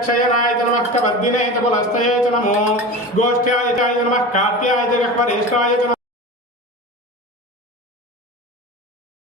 క్షయనాయ నమః కవర్దినేత కులస్తయేత నమో గోష్ఠ్యాయ నమః కాట్యాయ జగహ్వరేష్టాయ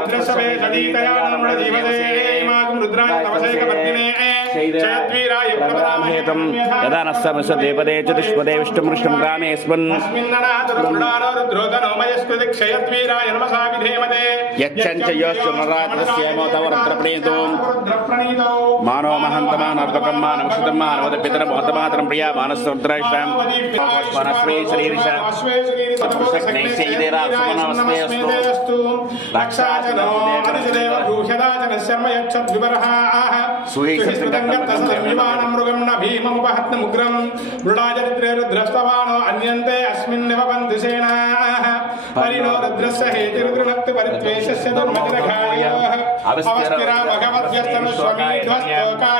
रुद्रशवेशति तया नमृजीवते मागं रुद्राय तवशैकवर्तिने जयद्वीराय हेतुं यदा ేతం యదా నస్తమస దేవదే చతుష్పదే విష్ణుమృష్ణం గ్రామేస్మన్ యచ్చంచ యోశ్చ నరాత్రస్యేమో తవ రుద్రప్రణీతో మానో మహంతమానర్దకం మానవసుతం మానవద పితర మహతమాతరం ప్రియా वनस्वे शरीरिष अस्तु रक्षा च नो अनुजदेव भूषदा च न शर्म यक्षद्विबर्हाः सुहिषृतङ्गत्तसदर्मिमानं मृगं न भीममुपहत्नमुग्रं मृडाचरित्रे रुद्रस्तवानो अन्यन्ते अस्मिन्निव बन्धुसेनाः परिणो रुद्रस्य हेतिरुद्रनक्ति परित्वेषस्य दुर्मतिरघायोः अवस्थिरा भगवद्यस्तमस्वमीध्वस्तोकायतनयाय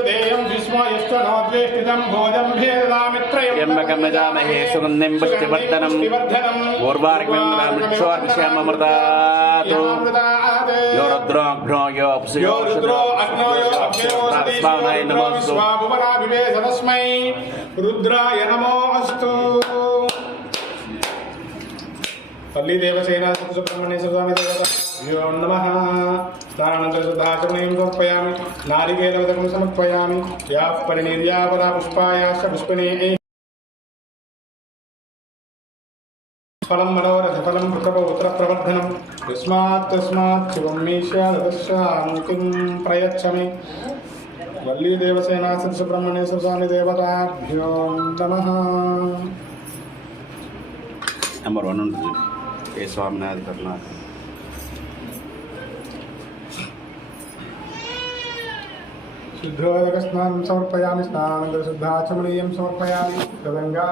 ధ్యేయం విస్మయశ్చ నోద్వేష్టితం భోజం త్రయంబకమజామహే సుగంధిం పుష్టివర్ధనం ఓర్వార్గమింద్రామృక్షోర్విషయమృతాతో యో రుద్రోఘ్నో యో అప్సుయో రుద్రో అగ్నో యో అప్సుయోస్వామినాయ నమోస్తు స్వాభువనాభివే సదస్మై రుద్రాయ నమోస్తు తల్లి దేవసేన సుబ్రహ్మణ్య స్వామి దేవత నమః స్నానానంతర సమర్పయామి నారికేలవదకం సమర్పయామి యా పరినిర్యాపదా పుష్పాయాశ్చ పుష్పనే ఫలం మనోరథ ఫలం వృషభోత్ర ప్రవర్ధనం యస్మాత్ తస్మాత్ శివం మీశాదశాంతిం ప్రయచ్చమి వల్లీ దేవసేన సుబ్రహ్మణ్య స్వామి దేవతాభ్యో నమ నెంబర్ వన్ ఉంటుంది ఏ స్వామినాథ్ కర్ణాటక శుద్ధోదక స్నానం సమర్పయామి స్నానంతర శుద్ధాచమనీయం సమర్పయామి గంగా